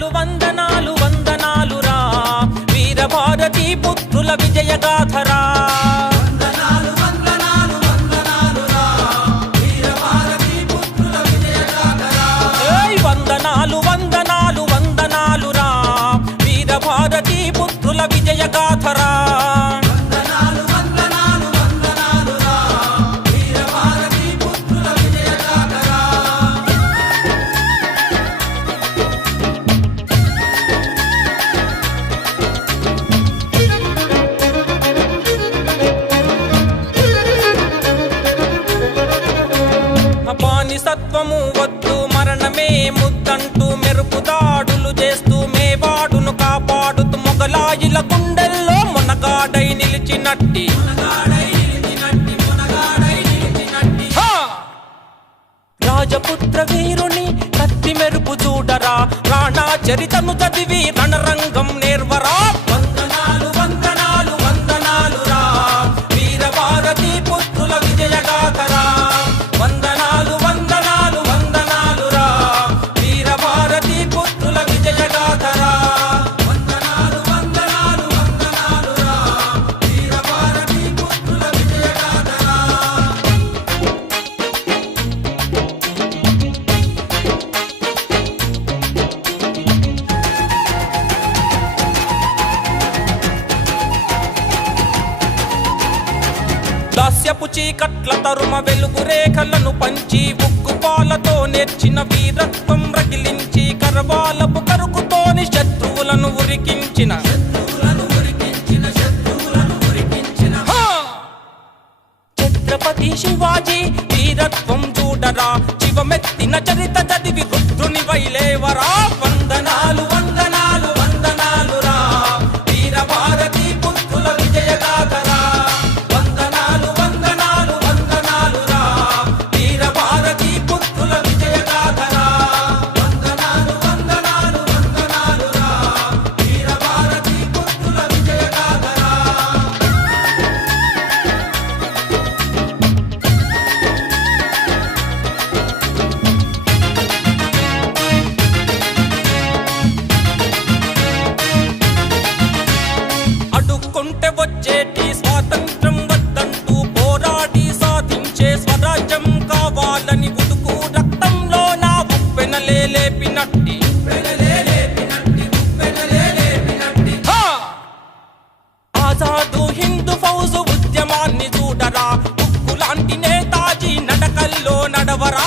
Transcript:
వందనాలు వందనాలు వందనాలురా వీరభారతి పుత్రుల విజయగాథరా వందనాలు వందనాలు వందనాలురా వీరభారతి పుత్రుల విజయగాథరా వందనాలు వందనాలు వందనాలురా వీరభారతి పుత్రుల విజయగాథరా సత్వము వద్దు మరణమే ముద్దంటూ మెరుపు దాడులు చేస్తూ మేవాడును కాపాడుతూ మొగలాయిల గుండెల్లో మునగాడై నిలిచినట్టి రాజపుత్ర వీరుని కత్తి మెరుపు చూడరా రాణా చరితను చదివి రణరంగం నేర్వరా వందనాలు వందనాలు వందనాలురా వీరభారతి పుత్రుల విజయగాథరా వందనాలు వందనాలు వందనాలురా వీరభారతి పుత్రుల విజయగాథరా వందనాలు వందనాలు వందనాలురా వీరభారతి పుత్రుల విజయగాథరా దాస్యపు చీకట్ల తరుమ వెలుగు రేఖలను పంచి ఉక్కుపాలతో నేర్చిన వీరత్వం రగిలించి కరవాలపు కరుకుతోని శత్రువులను ఉరికించిన ఛత్రపతి శివాజీ వీరత్వం చూడరా శివమెత్తిన చరిత చదివి రుద్రుని వైలేవరా వందనాలు వందనాలు వందనాలురా వీరభారతి పుత్రుల విజయగాథరా వందనాలు వందనాలు వందనాలురా వీరభారతి పుత్రుల విజయగాథరా వందనాలు వందనాలు వందనాలురా వీరభారతి పుత్రుల విజయగాథరా అడుక్కుంటే వచ్చేటి స్వాతంత్రం వద్దంటూ పోరాడి సాధించే స్వరాజ్యం కావాలని ఉడుకు రక్తంలో నా ఉప్పెనలేపినట్టి ఆజాదు హిందూ ఫౌజు ఉద్యమాన్ని చూడరా ఉక్కు లాంటి నేతాజీ నడకల్లో నడవరా